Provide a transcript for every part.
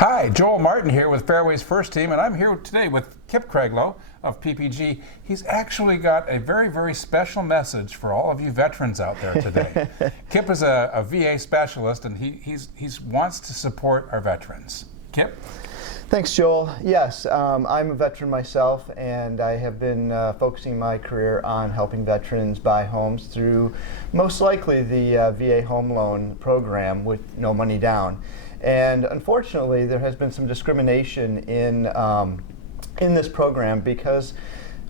Hi, Joel Martin here with Fairway's First Team, and I'm here today with Kip Craglow of PPG. He's actually got a very, very special message for all of you veterans out there today. Kip is a VA specialist, and he wants to support our veterans. Kip? Thanks, Joel. Yes, I'm a veteran myself, and I have been focusing my career on helping veterans buy homes through most likely the VA home loan program with no money down. And unfortunately, there has been some discrimination in this program because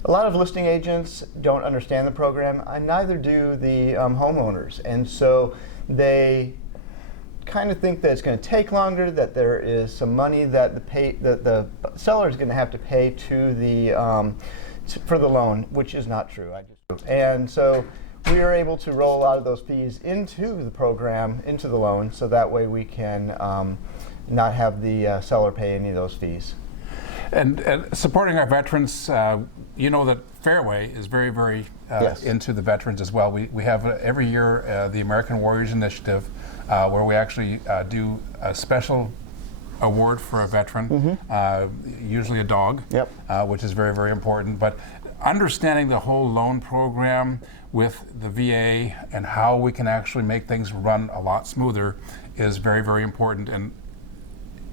a lot of listing agents don't understand the program, and neither do the homeowners. And so they kind of think that it's going to take longer, that there is some money that the seller is going to have to pay to the for the loan, which is not true. And so we are able to roll a lot of those fees into the program, into the loan, so that way we can not have the seller pay any of those fees. And supporting our veterans, you know that Fairway is very, very Yes. into the veterans as well. We have every year the American Warriors Initiative, where we actually do a special award for a veteran, usually a dog, which is very, very important. But understanding the whole loan program with the VA and how we can actually make things run a lot smoother is very, very important. And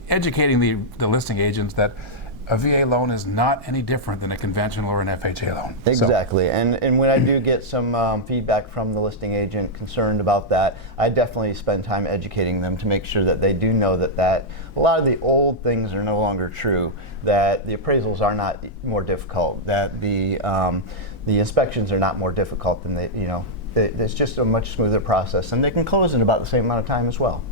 educating the listing agents that a VA loan is not any different than a conventional or an FHA loan. Exactly, and when I do get some feedback from the listing agent concerned about that, I definitely spend time educating them to make sure that they do know that a lot of the old things are no longer true, that the appraisals are not more difficult, that the inspections are not more difficult than it's just a much smoother process, and they can close in about the same amount of time as well.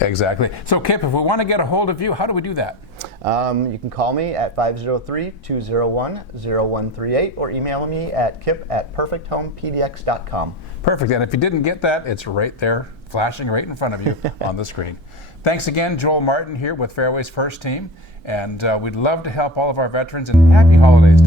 Exactly. So Kip, if we want to get a hold of you, how do we do that? You can call me at 503-201-0138 or email me at kip@perfecthomepdx.com. Perfect. And if you didn't get that, it's right there, flashing right in front of you on the screen. Thanks again, Joel Martin here with Fairway's First Team. And we'd love to help all of our veterans, and happy holidays.